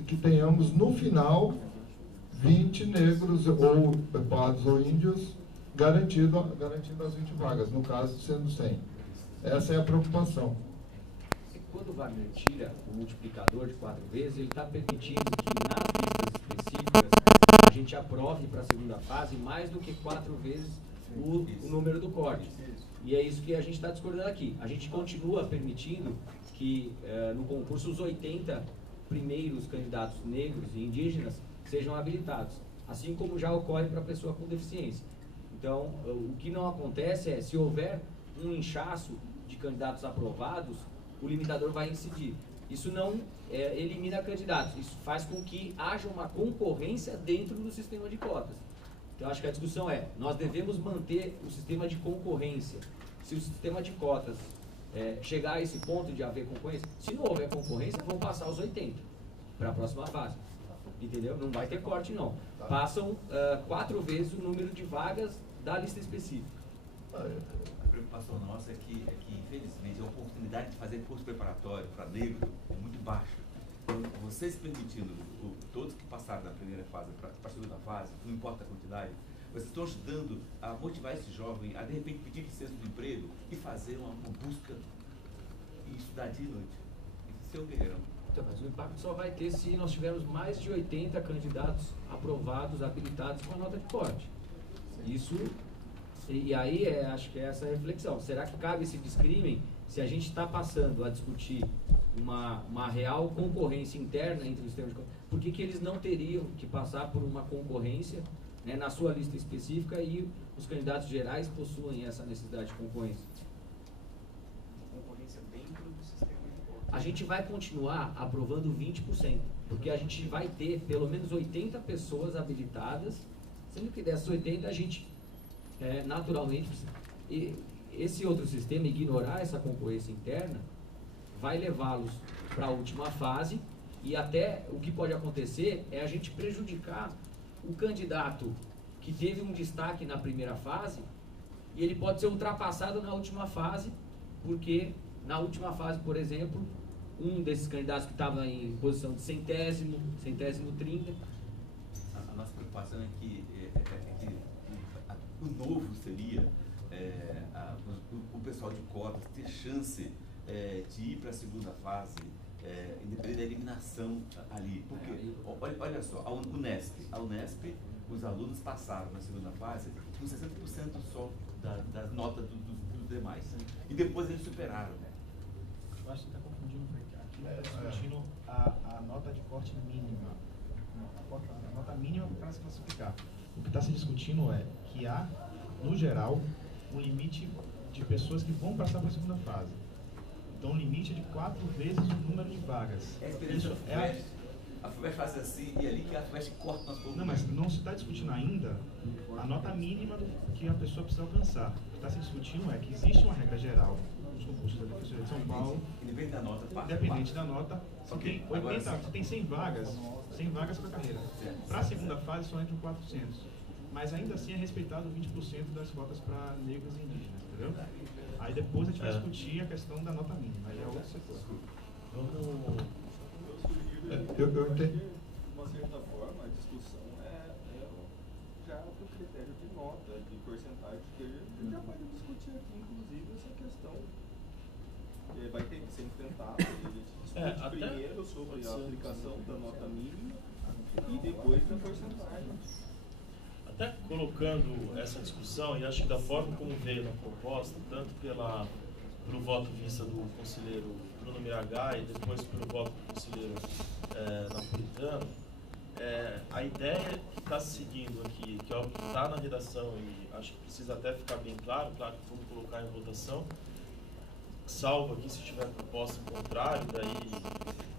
que tenhamos no final 20 negros ou pardos ou índios garantindo as 20 vagas, no caso sendo 100. Essa é a preocupação. Quando o Wagner tira o multiplicador de 4 vezes, ele está permitindo que nas listas específicas a gente aprove para a segunda fase mais do que 4 vezes o número do corte. E é isso que a gente está discordando aqui. A gente continua permitindo que no concurso os 80 primeiros candidatos negros e indígenas sejam habilitados, assim como já ocorre para a pessoa com deficiência. Então, o que não acontece é, se houver um inchaço de candidatos aprovados, o limitador vai incidir. Isso não elimina candidatos, isso faz com que haja uma concorrência dentro do sistema de cotas. Então, acho que a discussão é, nós devemos manter o sistema de concorrência. Se o sistema de cotas chegar a esse ponto de haver concorrência, se não houver concorrência, vão passar os 80 para a próxima fase. Entendeu? Não vai ter corte, não. Passam 4 vezes o número de vagas da lista específica. A preocupação nossa é que infelizmente, a oportunidade de fazer curso preparatório para negro é muito baixa. Então, vocês permitindo todos que passaram da primeira fase para a segunda fase, não importa a quantidade, vocês estão ajudando a motivar esse jovem a, de repente, pedir licença do emprego e fazer uma busca e estudar dia e noite. Esse é o guerreirão. Então, mas o impacto só vai ter se nós tivermos mais de 80 candidatos aprovados, habilitados com a nota de corte. Isso, e aí acho que é essa reflexão. Será que cabe esse discrimen se a gente está passando a discutir uma real concorrência interna entre os sistemas de cotas? Por que eles não teriam que passar por uma concorrência, né, na sua lista específica e os candidatos gerais possuem essa necessidade de concorrência? Concorrência dentro do sistema de voto. A gente vai continuar aprovando 20%, porque a gente vai ter pelo menos 80 pessoas habilitadas, sendo que dessas 80 a gente, naturalmente, esse outro sistema, ignorar essa concorrência interna, vai levá-los para a última fase, e até o que pode acontecer é a gente prejudicar o candidato que teve um destaque na primeira fase, e ele pode ser ultrapassado na última fase, porque na última fase, por exemplo, um desses candidatos que estava em posição de centésimo 30. A nossa preocupação é que o novo seria o pessoal de cotas ter chance de ir para a segunda fase, independente da eliminação ali. Porque, olha só, a Unesp, os alunos passaram na segunda fase com 60% só das notas dos demais. E depois eles superaram. Eu acho que você está confundindo, porque aqui está discutindo a nota de corte mínima. A nota mínima para se classificar. O que está se discutindo é que há, no geral, um limite de pessoas que vão passar para a segunda fase. Então, um limite de 4 vezes o número de vagas. É a experiência a FUVEST faz assim, e ali que a FUVEST corta nós todos. Não, mas não se está discutindo ainda a nota mínima que a pessoa precisa alcançar. O que está se discutindo é que existe uma regra geral nos concursos da Defensoria de São Paulo. Independente da nota, independente da nota, você tem 100 vagas para a carreira. Para a segunda fase só entram 400. Mas ainda assim é respeitado 20% das cotas para negros e indígenas, entendeu? Aí depois a gente vai discutir a questão da nota mínima, aí é outro setor. Eu entendi. De uma certa forma, a discussão já para o critério de nota, de porcentagem, que a gente já pode discutir aqui, inclusive, essa questão. Vai ter que ser enfrentada, a gente discute primeiro sobre a aplicação da nota mínima e depois da porcentagem. Até colocando essa discussão, e acho que da forma como veio na proposta, tanto pelo voto vista do conselheiro Bruno Miragai e depois pelo voto do conselheiro Napolitano, a ideia que está seguindo aqui, que é o que está na redação, e acho que precisa até ficar bem claro que vamos colocar em votação, salvo aqui se tiver proposta em contrário, daí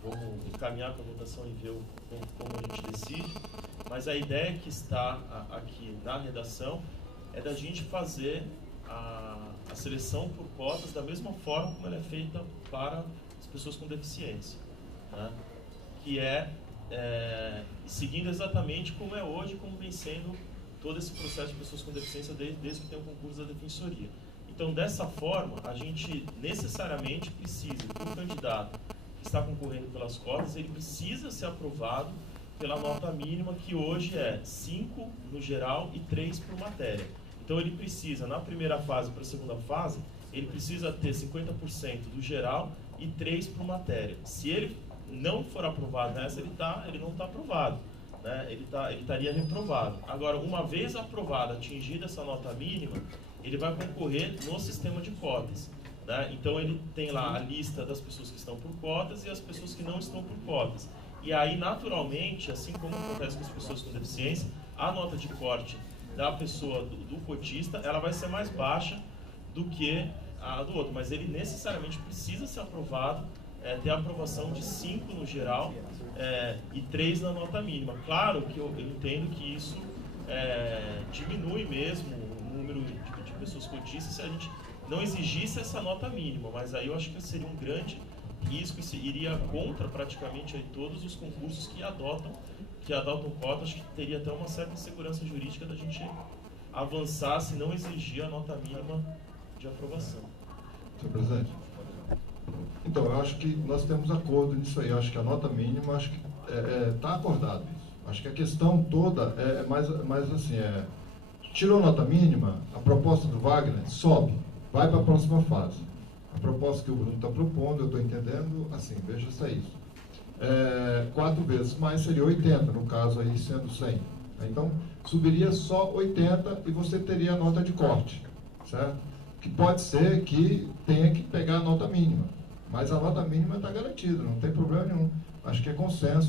vamos encaminhar para a votação e ver como a gente decide. Mas a ideia que está aqui na redação é da gente fazer a seleção por cotas da mesma forma como ela é feita para as pessoas com deficiência, né? Que seguindo exatamente como é hoje, como vem sendo todo esse processo de pessoas com deficiência desde que tem o concurso da Defensoria. Então, dessa forma, a gente necessariamente precisa, o candidato que está concorrendo pelas cotas, ele precisa ser aprovado pela nota mínima, que hoje é 5 no geral e 3 por matéria. Então ele precisa, na primeira fase para a segunda fase, ele precisa ter 50% do geral e 3 por matéria. Se ele não for aprovado nessa, ele não está aprovado, né? Ele estaria reprovado. Agora, uma vez aprovado, atingida essa nota mínima, ele vai concorrer no sistema de cotas, né? Então ele tem lá a lista das pessoas que estão por cotas e as pessoas que não estão por cotas. E aí, naturalmente, assim como acontece com as pessoas com deficiência, a nota de corte da pessoa, do cotista, ela vai ser mais baixa do que a do outro. Mas ele necessariamente precisa ser aprovado, ter a aprovação de 5 no geral e 3 na nota mínima. Claro que eu entendo que isso diminui mesmo o número de pessoas cotistas se a gente não exigisse essa nota mínima. Mas aí eu acho que seria um grande risco, isso iria contra praticamente aí todos os concursos que adotam cotas. Acho que teria até uma certa insegurança jurídica da gente avançar se não exigir a nota mínima de aprovação. Senhor presidente, então eu acho que nós temos acordo nisso aí. Eu acho que a nota mínima, acho que está acordado isso. Acho que a questão toda é mais assim, tirou a nota mínima, a proposta do Wagner sobe, vai para a próxima fase. A proposta que o Bruno está propondo, eu estou entendendo, assim, veja se é isso. 4 vezes mais seria 80, no caso aí sendo 100. Então, subiria só 80 e você teria a nota de corte, certo? Que pode ser que tenha que pegar a nota mínima, mas a nota mínima está garantida, não tem problema nenhum. Acho que é consenso.